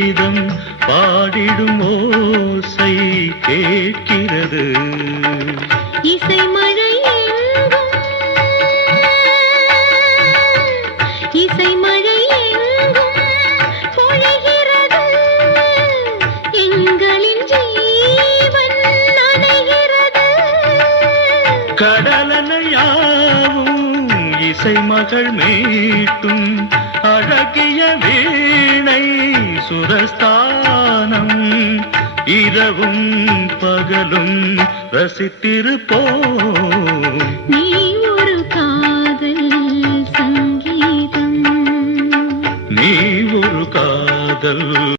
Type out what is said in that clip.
கீதம் பாடிடும் ஓசை கேட்கிறது. இசை மழை எங்கும் இசை மழை எங்கும் பொழிகிறது. எங்களின் ஜீவன் நனைகிறது. கடலனையாவும் இசை மகள் மீட்டும் அழகிய வீணை சுரஸ்தானம். இரவும் பகலும் ரசித்திருப்போம். நீ ஒரு காதல் சங்கீதம். நீ ஒரு காதல்